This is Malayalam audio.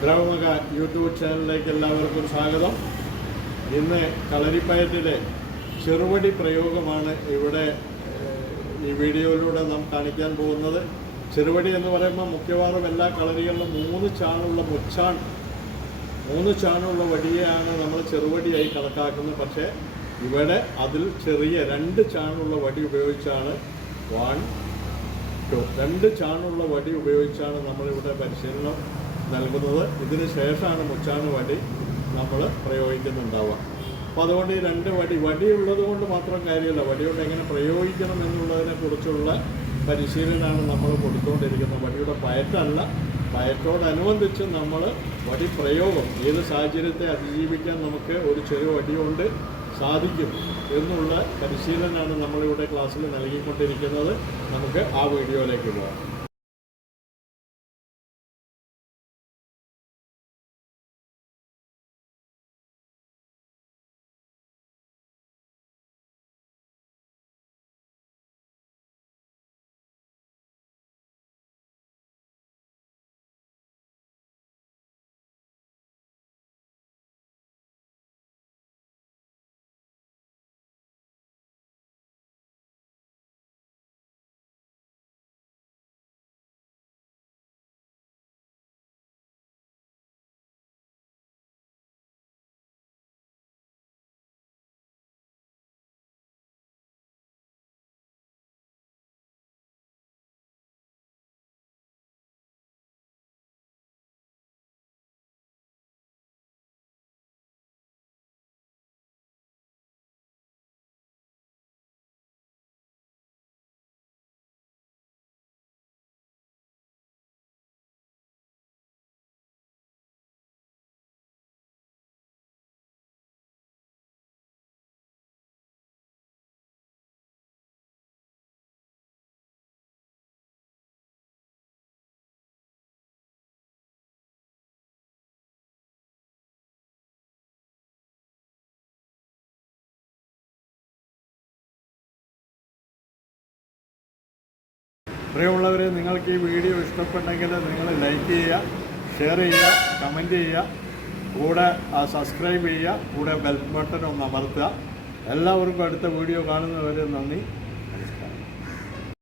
ദ്രവമുഖ യൂട്യൂബ് ചാനലിലേക്ക് എല്ലാവർക്കും സ്വാഗതം. ഇന്ന് കളരിപ്പയറ്റിലെ ചെറുവടി പ്രയോഗമാണ് ഇവിടെ ഈ വീഡിയോയിലൂടെ നാം കാണിക്കാൻ പോകുന്നത്. ചെറുവടി എന്ന് പറയുമ്പോൾ മിക്കവാറും എല്ലാ കളരികളിലും 3 ചാണുള്ള വടിയെയാണ് നമ്മൾ ചെറുവടിയായി കണക്കാക്കുന്നത്. പക്ഷേ ഇവിടെ അതിൽ ചെറിയ 2 ചാണുള്ള വടി ഉപയോഗിച്ചാണ് 2 ചാണുള്ള വടി ഉപയോഗിച്ചാണ് നമ്മളിവിടെ പരിശീലനം നൽകുന്നത്. ഇതിന് ശേഷമാണ് മുച്ചാണ് വടി നമ്മൾ പ്രയോഗിക്കുന്നുണ്ടാവുക. അപ്പോൾ അതുകൊണ്ട് ഈ 2 വടി ഉള്ളത് കൊണ്ട് മാത്രം കാര്യമില്ല, വടിയോട് എങ്ങനെ പ്രയോഗിക്കണം എന്നുള്ളതിനെ കുറിച്ചുള്ള പരിശീലനമാണ് നമ്മൾ കൊടുത്തുകൊണ്ടിരിക്കുന്നത്. വടിയുടെ പയറ്റല്ല, പയറ്റോടനുബന്ധിച്ച് നമ്മൾ വടി പ്രയോഗം, ഏത് സാഹചര്യത്തെ അതിജീവിക്കാൻ നമുക്ക് ഒരു ചെറു വടി കൊണ്ട് സാധിക്കും എന്നുള്ള പരിശീലനമാണ് നമ്മളിവിടെ ക്ലാസ്സിൽ നൽകിക്കൊണ്ടിരിക്കുന്നത്. നമുക്ക് ആ വീഡിയോയിലേക്ക് പോകാം. പ്രിയമുള്ളവർ, നിങ്ങൾക്ക് ഈ വീഡിയോ ഇഷ്ടപ്പെട്ടെങ്കിൽ നിങ്ങൾ ലൈക്ക് ചെയ്യുക, ഷെയർ ചെയ്യുക, കമൻറ്റ് ചെയ്യുക, കൂടെ സബ്സ്ക്രൈബ് ചെയ്യുക, കൂടെ ബെൽ ബട്ടൺ ഒന്ന് അമർത്തുക. എല്ലാവർക്കും അടുത്ത വീഡിയോ കാണുന്നവരെ നന്ദി.